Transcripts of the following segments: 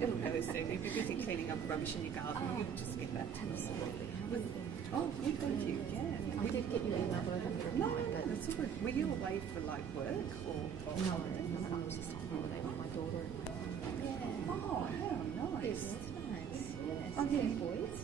It'll go soon. You'll be busy cleaning up rubbish in your garden. You'll just get that. Absolutely. Oh, good, thank you. Yeah. I did get your email, but I haven't replied. No, that's all good. Were you away for like work or? No, I was just on holiday with my daughter. Yeah. Oh, how nice. It was nice. Yes. Oh, yeah. Boys.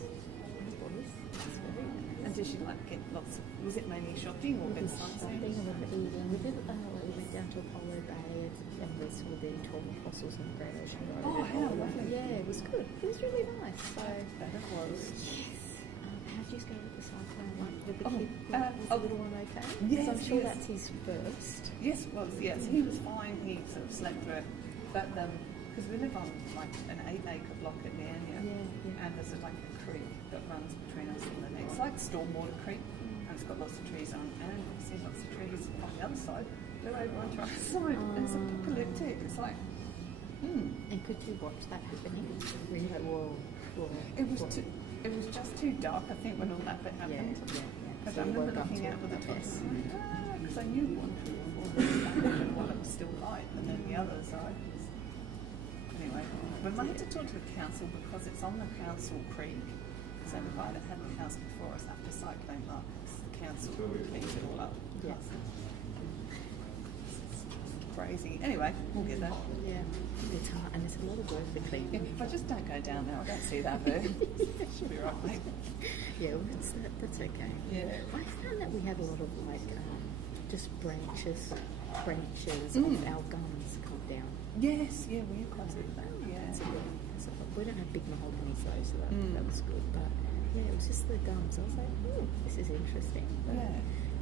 That's very nice. And did she like get lots of, was it mainly shopping or bit sightseeing? Shopping, a little bit eating. We went down to Apollo Bay and we saw the tall fossils on the Great Ocean Road. Oh, how lovely. Yeah, it was good. It was really nice. So, that it was. Yes. How did you go with the cyclone? Like, with the kid? Was the little one okay? Yes, I'm sure that's his first. Yes, yes. He was fine. He sort of slept through it. But because we live on like an 8-acre block at the end, and there's like a creek that runs between us and the next, like Stormwater Creek, and it's got lots of trees on, and obviously lots of trees on the other side. They're over on the other side. It's apocalyptic. It's like, And could you watch that happening? Were you like, whoa. It was just too dark, I think, when all that bit happened. Because I remember looking out with the torch, because I knew one tree before while it was still light, and then the other side. Anyway, we might have to talk to the council because it's on the council creek. So the guy that had the house before us after Cyclone Marcus, the council cleaned it all up. Yes. Crazy. Anyway, we'll get there. Yeah. It's hard, and it's a lot of work for cleaning. Yeah, if I just don't go down there, I don't see that bird. Should be right, mate. Yeah, well, that's okay. Yeah. I found that we had a lot of like just branches of our gums come down. Yes, yeah, we're quite good at that. Yeah. We don't have big mahogany though, so that was good. But yeah, it was just the gums. I was like, this is interesting. But,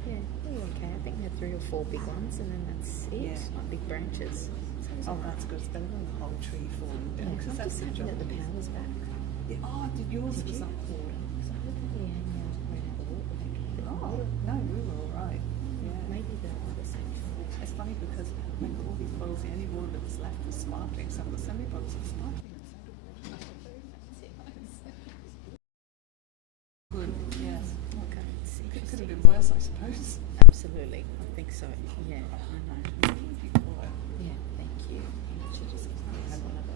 yeah, okay. I think we had 3 or 4 big ones, and then that's it. Not big branches. So that's good. It's better than the whole tree falling down. Because that's the job. The power's back. Yeah. Oh, did yours was up for it? Because I heard that ran out of water. Oh, no, we were all right. Yeah. Maybe the other side. It's funny because when all these bottles, the only water that was left was sparkling. So I've got so many bottles of sparkling. Good. Yes. Okay. Could have been worse, I suppose. Absolutely. I think so. Yeah, I know. Yeah, thank you. I should just have one of those.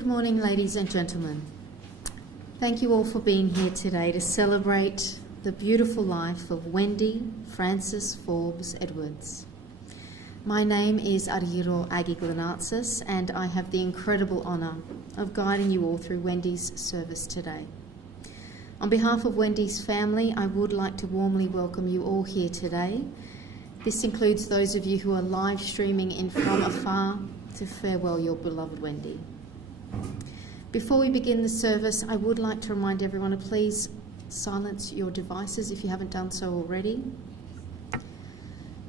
Good morning, ladies and gentlemen. Thank you all for being here today to celebrate the beautiful life of Wendy Frances Forbes Edwards. My name is Ariro Agiglanatsis, and I have the incredible honour of guiding you all through Wendy's service today. On behalf of Wendy's family, I would like to warmly welcome you all here today. This includes those of you who are live streaming in from afar to farewell your beloved Wendy. Before we begin the service, I would like to remind everyone to please silence your devices if you haven't done so already.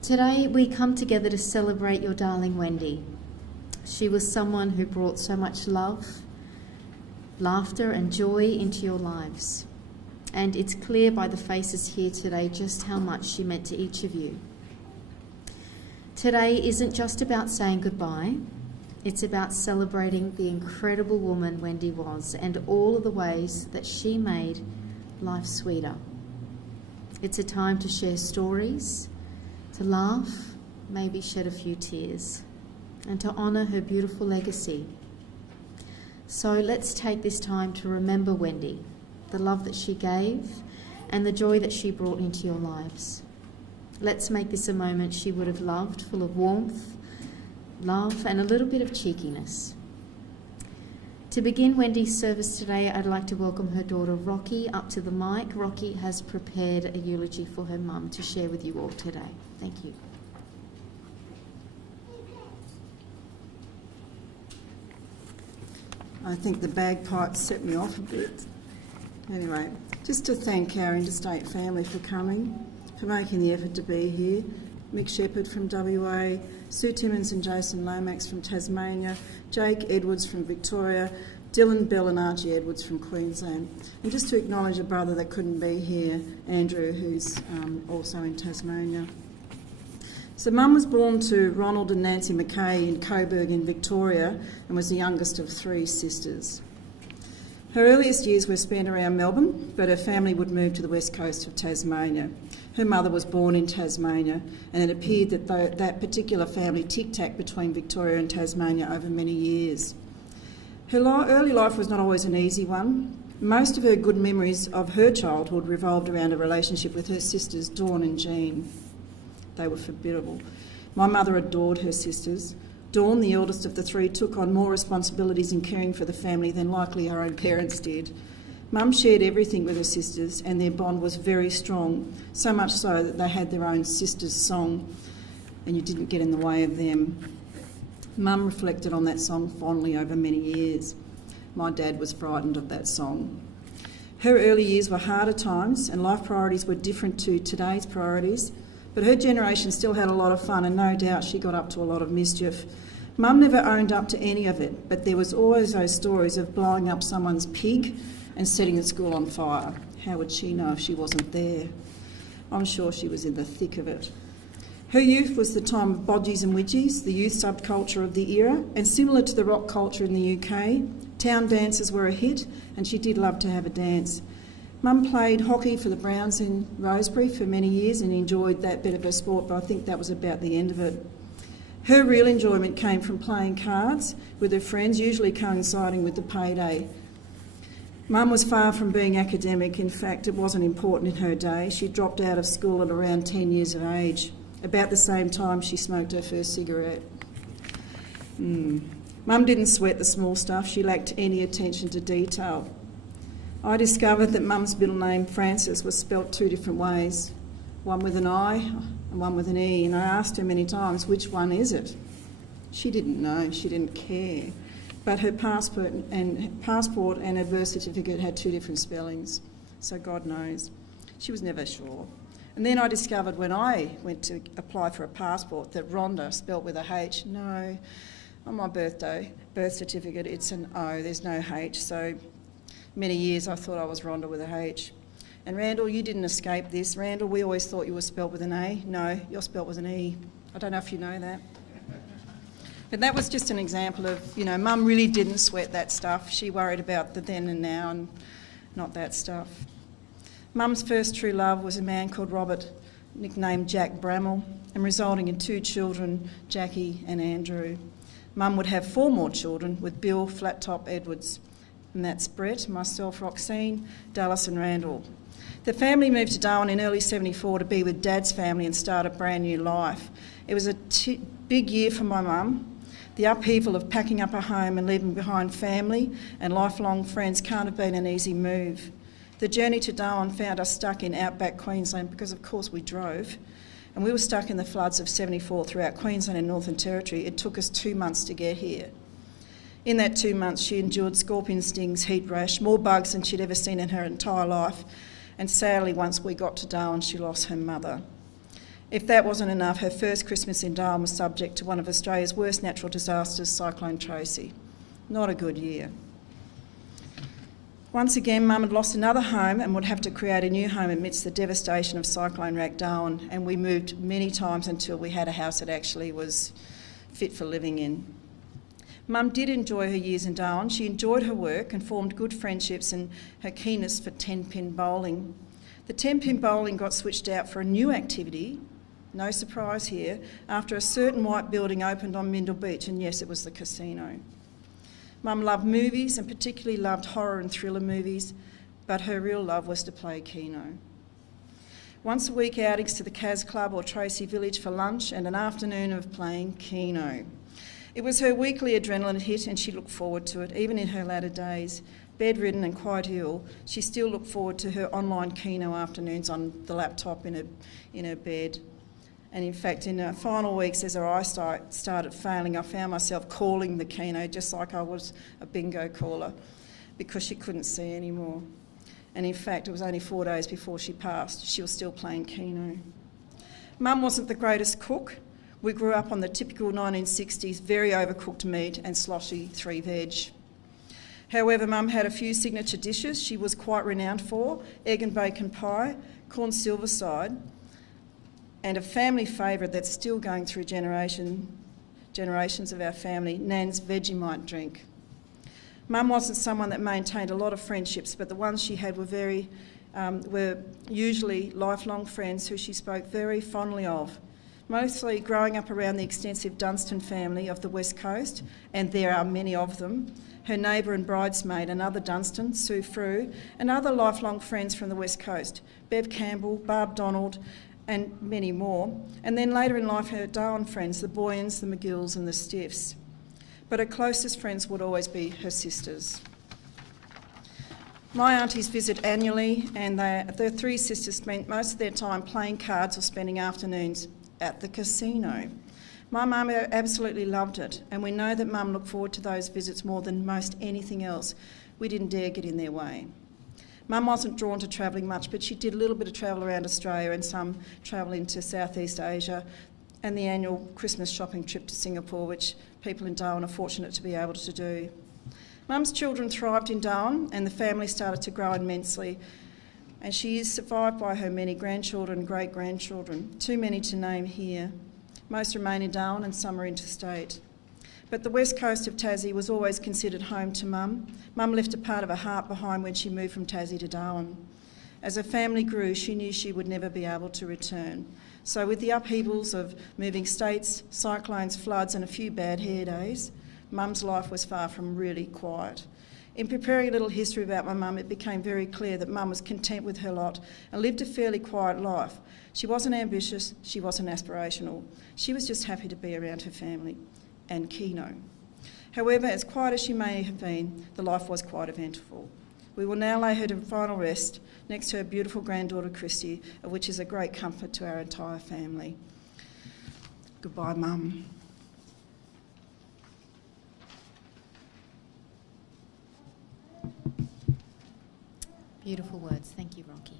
Today we come together to celebrate your darling Wendy. She was someone who brought so much love, laughter and joy into your lives. And it's clear by the faces here today just how much she meant to each of you. Today isn't just about saying goodbye. It's about celebrating the incredible woman Wendy was and all of the ways that she made life sweeter. It's a time to share stories, to laugh, maybe shed a few tears, and to honour her beautiful legacy. So let's take this time to remember Wendy, the love that she gave, and the joy that she brought into your lives. Let's make this a moment she would have loved, full of warmth, love, and a little bit of cheekiness. To begin Wendy's service today, I'd like to welcome her daughter Rocky up to the mic. Rocky has prepared a eulogy for her mum to share with you all today. Thank you. I think the bagpipes set me off a bit. Anyway, just to thank our interstate family for coming, for making the effort to be here. Mick Shepherd from WA, Sue Timmins and Jason Lomax from Tasmania, Jake Edwards from Victoria, Dylan Bell and Archie Edwards from Queensland. And just to acknowledge a brother that couldn't be here, Andrew, who's also in Tasmania. So Mum was born to Ronald and Nancy McKay in Coburg in Victoria and was the youngest of 3 sisters. Her earliest years were spent around Melbourne, but her family would move to the west coast of Tasmania. Her mother was born in Tasmania, and it appeared that that particular family tic-tacked between Victoria and Tasmania over many years. Her early life was not always an easy one. Most of her good memories of her childhood revolved around a relationship with her sisters, Dawn and Jean. They were formidable. My mother adored her sisters. Dawn, the eldest of the 3, took on more responsibilities in caring for the family than likely her own parents did. Mum shared everything with her sisters, and their bond was very strong, so much so that they had their own sisters' song, and you didn't get in the way of them. Mum reflected on that song fondly over many years. My dad was frightened of that song. Her early years were harder times, and life priorities were different to today's priorities, but her generation still had a lot of fun, and no doubt she got up to a lot of mischief. Mum never owned up to any of it, but there was always those stories of blowing up someone's pig and setting the school on fire. How would she know if she wasn't there? I'm sure she was in the thick of it. Her youth was the time of bodgies and witchies, the youth subculture of the era, and similar to the rock culture in the UK, town dances were a hit, and she did love to have a dance. Mum played hockey for the Browns in Rosebery for many years and enjoyed that bit of her sport, but I think that was about the end of it. Her real enjoyment came from playing cards with her friends, usually coinciding with the payday. Mum was far from being academic. In fact, it wasn't important in her day. She dropped out of school at around 10 years of age. About the same time she smoked her first cigarette. Mum didn't sweat the small stuff. She lacked any attention to detail. I discovered that Mum's middle name, Frances, was spelt 2 different ways, one with an I and one with an E, and I asked her many times, which one is it? She didn't know. She didn't care. But her passport and her birth certificate had 2 different spellings, so God knows. She was never sure. And then I discovered when I went to apply for a passport that Rhonda, spelt with a H, no, on my birth certificate it's an O, there's no H, so many years I thought I was Rhonda with a H. And Randall, you didn't escape this. Randall, we always thought you were spelt with an A. No, you're spelt with an E. I don't know if you know that. But that was just an example of, Mum really didn't sweat that stuff. She worried about the then and now and not that stuff. Mum's first true love was a man called Robert, nicknamed Jack Bramall, and resulting in 2 children, Jackie and Andrew. Mum would have 4 more children with Bill Flattop Edwards, and that's Brett, myself, Roxine, Dallas and Randall. The family moved to Darwin in early 74 to be with Dad's family and start a brand new life. It was a big year for my mum. The upheaval of packing up a home and leaving behind family and lifelong friends can't have been an easy move. The journey to Darwin found us stuck in outback Queensland because of course we drove, and we were stuck in the floods of 74 throughout Queensland and Northern Territory. It took us 2 months to get here. In that 2 months, she endured scorpion stings, heat rash, more bugs than she'd ever seen in her entire life. And sadly, once we got to Darwin, she lost her mother. If that wasn't enough, her first Christmas in Darwin was subject to one of Australia's worst natural disasters, Cyclone Tracy. Not a good year. Once again, Mum had lost another home and would have to create a new home amidst the devastation of Cyclone Darwin, and we moved many times until we had a house that actually was fit for living in. Mum did enjoy her years in Darwin. She enjoyed her work and formed good friendships and her keenness for 10-pin bowling. The 10-pin bowling got switched out for a new activity, no surprise here, after a certain white building opened on Mindle Beach, and yes, it was the casino. Mum loved movies and particularly loved horror and thriller movies, but her real love was to play Keno. Once a week outings to the Cas Club or Tracy Village for lunch and an afternoon of playing Keno. It was her weekly adrenaline hit and she looked forward to it, even in her latter days. Bedridden and quite ill, she still looked forward to her online Keno afternoons on the laptop in her bed. And in fact, in her final weeks, as her eyesight started failing, I found myself calling the Keno just like I was a bingo caller because she couldn't see anymore. And in fact, it was only 4 days before she passed. She was still playing Keno. Mum wasn't the greatest cook. We grew up on the typical 1960s, very overcooked meat and sloshy 3 veg. However, Mum had a few signature dishes she was quite renowned for: egg and bacon pie, corn silverside, and a family favourite that's still going through generations of our family, Nan's Vegemite drink. Mum wasn't someone that maintained a lot of friendships, but the ones she had were usually lifelong friends who she spoke very fondly of. Mostly growing up around the extensive Dunstan family of the West Coast, and there are many of them, her neighbour and bridesmaid, another Dunstan, Sue Frew, and other lifelong friends from the West Coast, Bev Campbell, Barb Donald, and many more. And then later in life, her Darwin friends, the Boyans, the McGills and the Stiffs. But her closest friends would always be her sisters. My aunties visit annually, and the 3 sisters spent most of their time playing cards or spending afternoons at the casino. My mum absolutely loved it, and we know that Mum looked forward to those visits more than most anything else. We didn't dare get in their way. Mum wasn't drawn to travelling much, but she did a little bit of travel around Australia and some travel into Southeast Asia, and the annual Christmas shopping trip to Singapore, which people in Darwin are fortunate to be able to do. Mum's children thrived in Darwin, and the family started to grow immensely, and she is survived by her many grandchildren and great-grandchildren, too many to name here. Most remain in Darwin and some are interstate. But the west coast of Tassie was always considered home to Mum. Mum left a part of her heart behind when she moved from Tassie to Darwin. As her family grew, she knew she would never be able to return. So with the upheavals of moving states, cyclones, floods and a few bad hair days, Mum's life was far from really quiet. In preparing a little history about my mum, it became very clear that Mum was content with her lot and lived a fairly quiet life. She wasn't ambitious, she wasn't aspirational. She was just happy to be around her family and Keno. However, as quiet as she may have been, the life was quite eventful. We will now lay her to final rest next to her beautiful granddaughter Christy, which is a great comfort to our entire family. Goodbye, Mum. Beautiful words. Thank you, Rocky.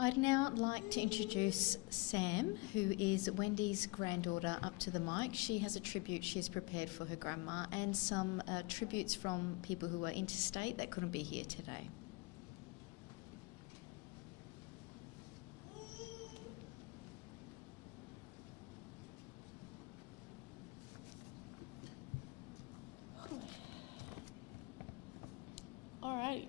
I'd now like to introduce Sam, who is Wendy's granddaughter, up to the mic. She has a tribute she's prepared for her grandma and some tributes from people who are interstate that couldn't be here today. All right.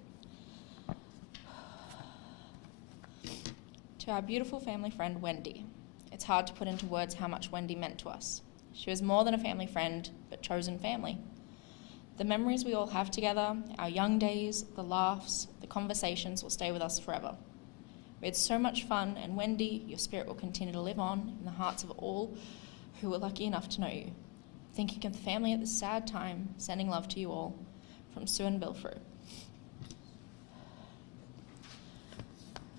To our beautiful family friend, Wendy. It's hard to put into words how much Wendy meant to us. She was more than a family friend, but chosen family. The memories we all have together, our young days, the laughs, the conversations will stay with us forever. We had so much fun, and Wendy, your spirit will continue to live on in the hearts of all who were lucky enough to know you. Thinking of the family at this sad time, sending love to you all. From Sue and Bill Frew.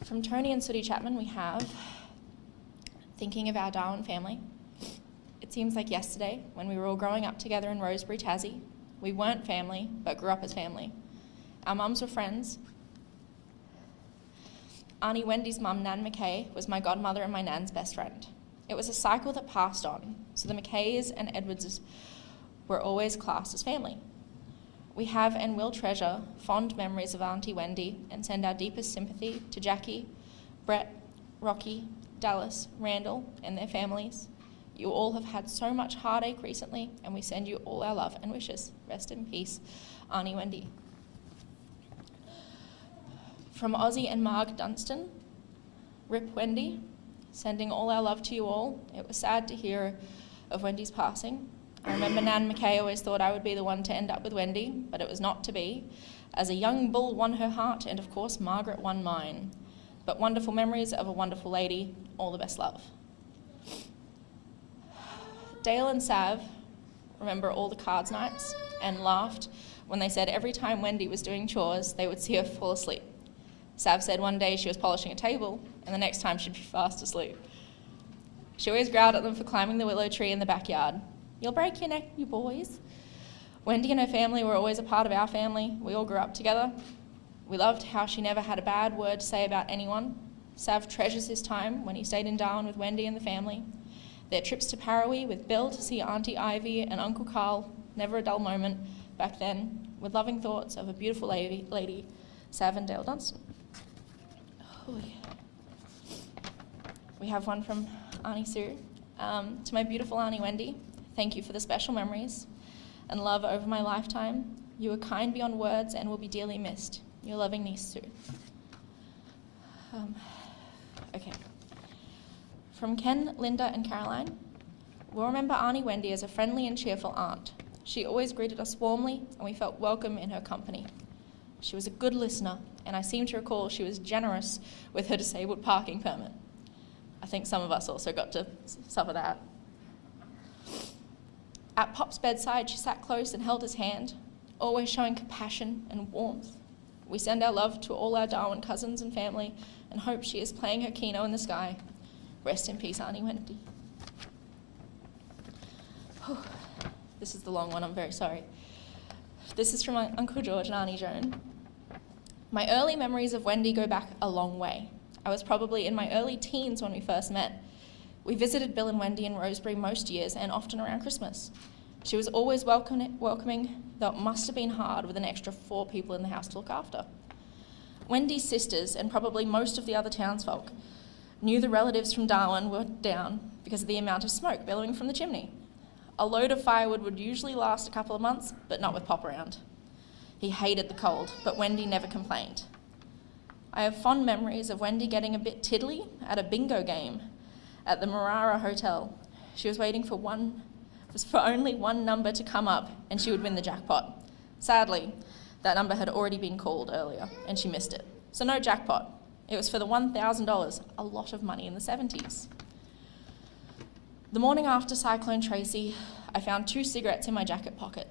From Tony and Sooty Chapman, we have thinking of our Darwin family. It seems like yesterday when we were all growing up together in Rosebery, Tassie. We weren't family, but grew up as family. Our mums were friends. Auntie Wendy's mum, Nan McKay, was my godmother and my Nan's best friend. It was a cycle that passed on, so the McKays and Edwardses were always classed as family. We have and will treasure fond memories of Auntie Wendy and send our deepest sympathy to Jackie, Brett, Rocky, Dallas, Randall, and their families. You all have had so much heartache recently, and we send you all our love and wishes. Rest in peace, Auntie Wendy. From Ozzy and Marg Dunstan, Rip Wendy, sending all our love to you all. It was sad to hear of Wendy's passing. I remember Nan McKay always thought I would be the one to end up with Wendy, but it was not to be, as a young bull won her heart, and of course Margaret won mine. But wonderful memories of a wonderful lady. All the best love. Dale and Sav remember all the cards nights and laughed when they said every time Wendy was doing chores, they would see her fall asleep. Sav said one day she was polishing a table, and the next time she'd be fast asleep. She always growled at them for climbing the willow tree in the backyard. You'll break your neck, you boys. Wendy and her family were always a part of our family. We all grew up together. We loved how she never had a bad word to say about anyone. Sav treasures his time when he stayed in Darwin with Wendy and the family. Their trips to Parawi with Bill to see Auntie Ivy and Uncle Carl, never a dull moment back then, with loving thoughts of a beautiful lady, Sav and Dale Dunstan. Oh, yeah. We have one from Auntie Sue. To my beautiful Auntie Wendy, thank you for the special memories and love over my lifetime. You are kind beyond words and will be dearly missed. Your loving niece, Sue. Okay. From Ken, Linda, and Caroline, we'll remember Auntie Wendy as a friendly and cheerful aunt. She always greeted us warmly, and we felt welcome in her company. She was a good listener, and I seem to recall she was generous with her disabled parking permit. I think some of us also got to suffer that. At Pop's bedside, she sat close and held his hand, always showing compassion and warmth. We send our love to all our Darwin cousins and family and hope she is playing her keno in the sky. Rest in peace, Auntie Wendy. This is the long one, I'm very sorry. This is from my Uncle George and Auntie Joan. My early memories of Wendy go back a long way. I was probably in my early teens when we first met. We visited Bill and Wendy in Rosebery most years and often around Christmas. She was always welcoming, though it must have been hard with an extra 4 people in the house to look after. Wendy's sisters, and probably most of the other townsfolk, knew the relatives from Darwin were down because of the amount of smoke billowing from the chimney. A load of firewood would usually last a couple of months, but not with Pop around. He hated the cold, but Wendy never complained. I have fond memories of Wendy getting a bit tiddly at a bingo game at the Marara Hotel. She was waiting for only one number to come up and she would win the jackpot. Sadly, that number had already been called earlier and she missed it. So no jackpot. It was for the $1,000, a lot of money in the 70s. The morning after Cyclone Tracy, I found 2 cigarettes in my jacket pocket.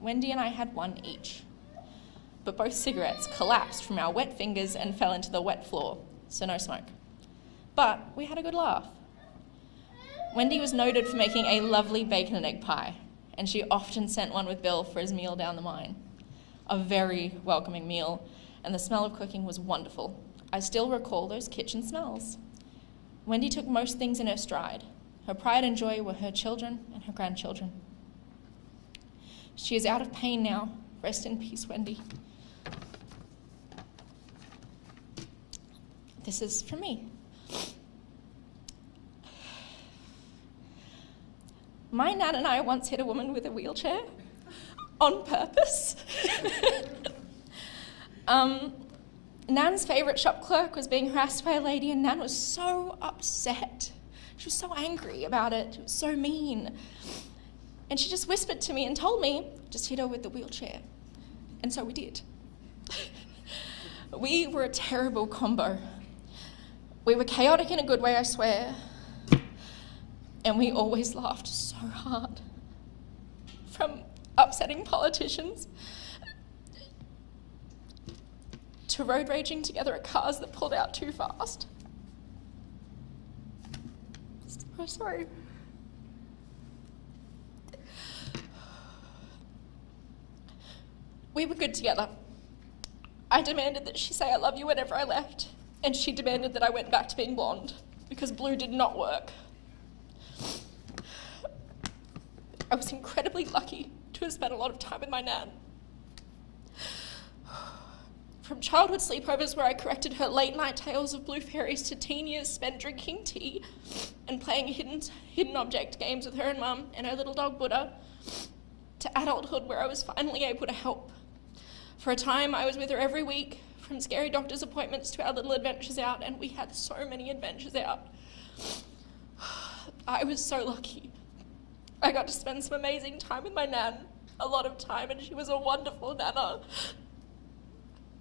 Wendy and I had one each. But both cigarettes collapsed from our wet fingers and fell into the wet floor, so no smoke. But we had a good laugh. Wendy was noted for making a lovely bacon and egg pie, and she often sent one with Bill for his meal down the mine. A very welcoming meal, and the smell of cooking was wonderful. I still recall those kitchen smells. Wendy took most things in her stride. Her pride and joy were her children and her grandchildren. She is out of pain now. Rest in peace, Wendy. This is from me. My Nan and I once hit a woman with a wheelchair on purpose. Nan's favourite shop clerk was being harassed by a lady and Nan was so upset. She was so angry about it. She was so mean. And she just whispered to me and told me, just hit her with the wheelchair. And so we did. We were a terrible combo. We were chaotic in a good way, I swear. And we always laughed so hard. From upsetting politicians to road raging together at cars that pulled out too fast. So sorry. We were good together. I demanded that she say I love you whenever I left, and she demanded that I went back to being blonde because blue did not work. I was incredibly lucky to have spent a lot of time with my nan. From childhood sleepovers where I corrected her late night tales of blue fairies to teen years spent drinking tea and playing hidden object games with her and Mum and her little dog Buddha, to adulthood where I was finally able to help. For a time, I was with her every week, from scary doctor's appointments to our little adventures out, and we had so many adventures out. I was so lucky. I got to spend some amazing time with my nan, a lot of time, and she was a wonderful nana.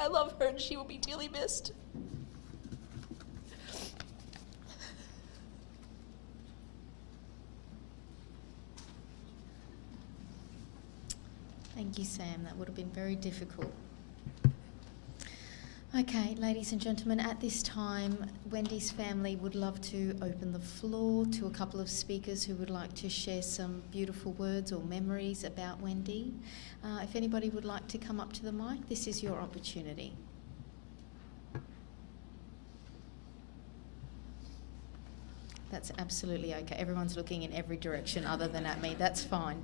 I love her and she will be dearly missed. Thank you, Sam. That would have been very difficult. Okay, ladies and gentlemen, at this time, Wendy's family would love to open the floor to a couple of speakers who would like to share some beautiful words or memories about Wendy. If anybody would like to come up to the mic, this is your opportunity. That's absolutely okay. Everyone's looking in every direction other than at me. That's fine.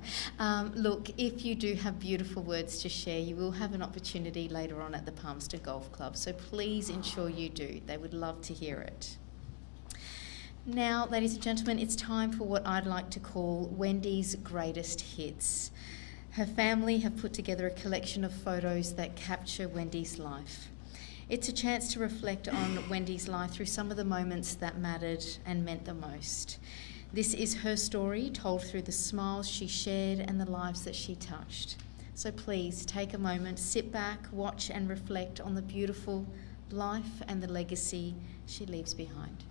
Look, if you do have beautiful words to share, you will have an opportunity later on at the Palmerston Golf Club. So please ensure you do. They would love to hear it. Now, ladies and gentlemen, it's time for what I'd like to call Wendy's greatest hits. Her family have put together a collection of photos that capture Wendy's life. It's a chance to reflect on Wendy's life through some of the moments that mattered and meant the most. This is her story, told through the smiles she shared and the lives that she touched. So please take a moment, sit back, watch and reflect on the beautiful life and the legacy she leaves behind.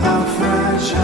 How fragile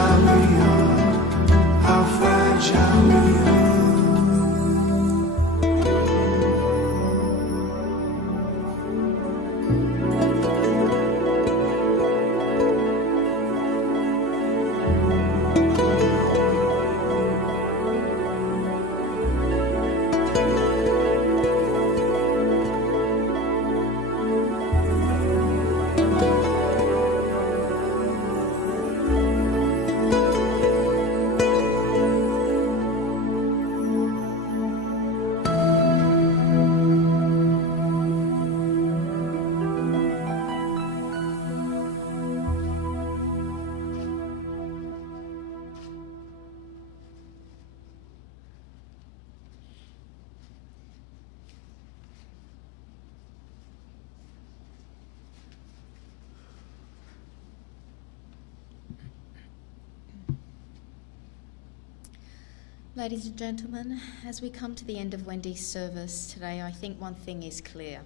Ladies and gentlemen, as we come to the end of Wendy's service today, I think one thing is clear.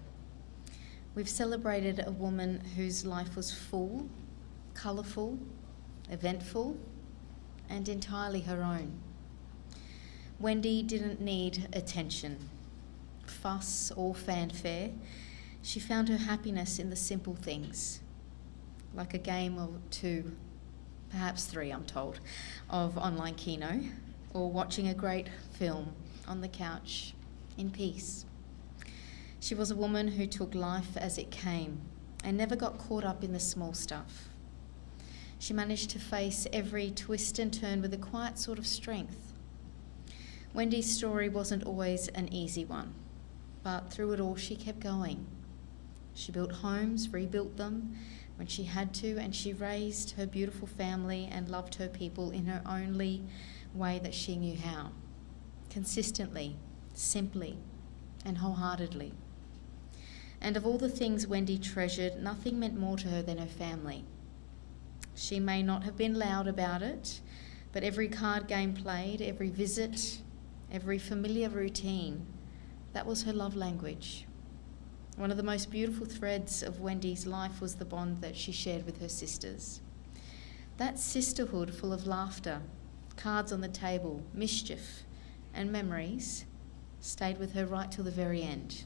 We've celebrated a woman whose life was full, colourful, eventful, and entirely her own. Wendy didn't need attention, fuss, or fanfare. She found her happiness in the simple things, like a game or two, perhaps three, I'm told, of online Keno, or watching a great film on the couch in peace. She was a woman who took life as it came and never got caught up in the small stuff. She managed to face every twist and turn with a quiet sort of strength. Wendy's story wasn't always an easy one, but through it all she kept going. She built homes, rebuilt them when she had to, and she raised her beautiful family and loved her people in her only way that she knew how. Consistently, simply, and wholeheartedly. And of all the things Wendy treasured, nothing meant more to her than her family. She may not have been loud about it, but every card game played, every visit, every familiar routine, that was her love language. One of the most beautiful threads of Wendy's life was the bond that she shared with her sisters. That sisterhood full of laughter, cards on the table, mischief, and memories stayed with her right till the very end.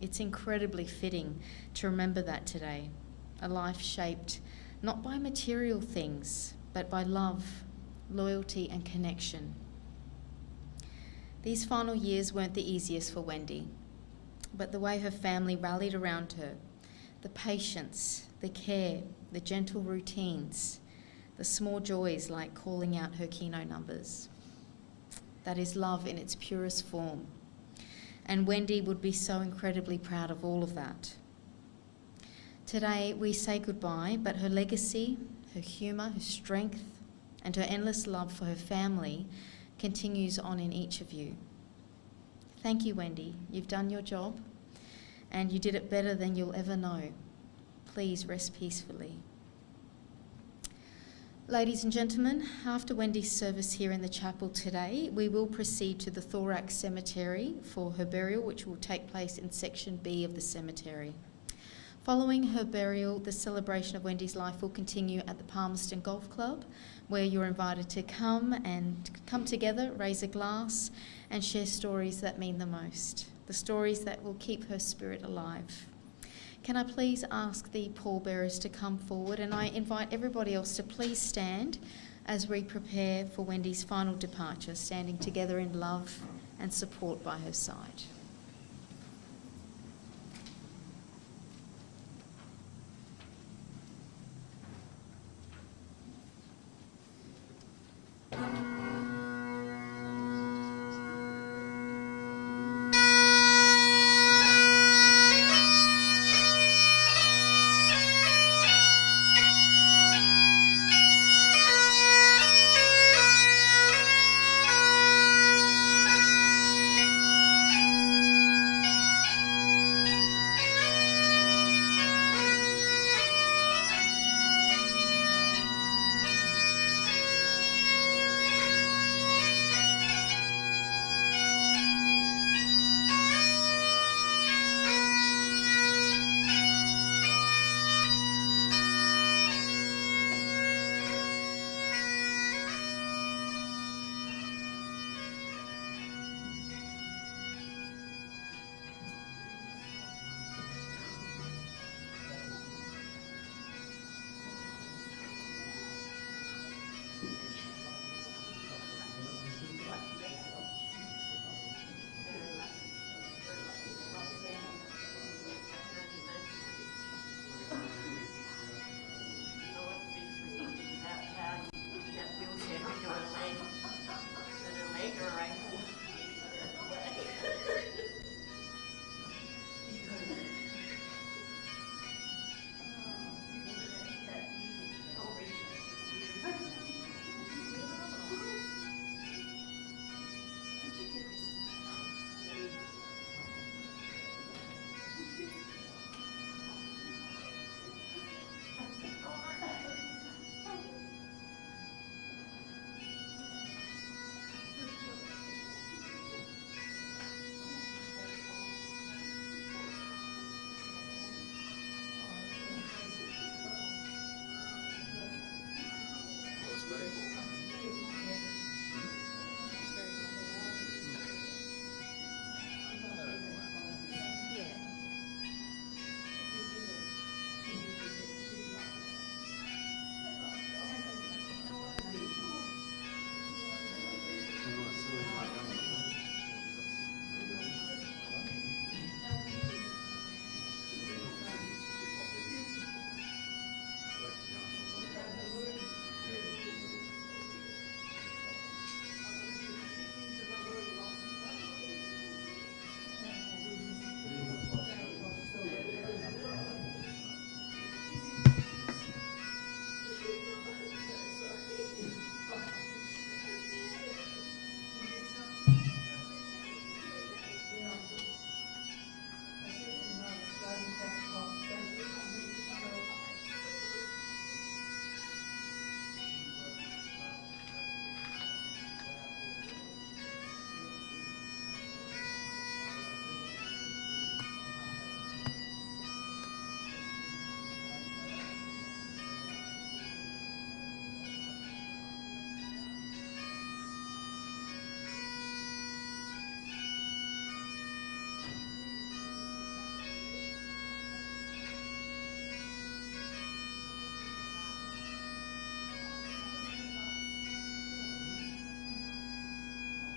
It's incredibly fitting to remember that today, a life shaped not by material things, but by love, loyalty, and connection. These final years weren't the easiest for Wendy, but the way her family rallied around her, the patience, the care, the gentle routines, the small joys like calling out her Keno numbers. That is love in its purest form. And Wendy would be so incredibly proud of all of that. Today we say goodbye, but her legacy, her humour, her strength, and her endless love for her family continues on in each of you. Thank you, Wendy. You've done your job, and you did it better than you'll ever know. Please rest peacefully. Ladies and gentlemen, after Wendy's service here in the chapel today, we will proceed to the Thorax Cemetery for her burial, which will take place in Section B of the cemetery. Following her burial, the celebration of Wendy's life will continue at the Palmerston Golf Club, where you're invited to come together, raise a glass, and share stories that mean the most, the stories that will keep her spirit alive. Can I please ask the pallbearers to come forward, and I invite everybody else to please stand as we prepare for Wendy's final departure, standing together in love and support by her side.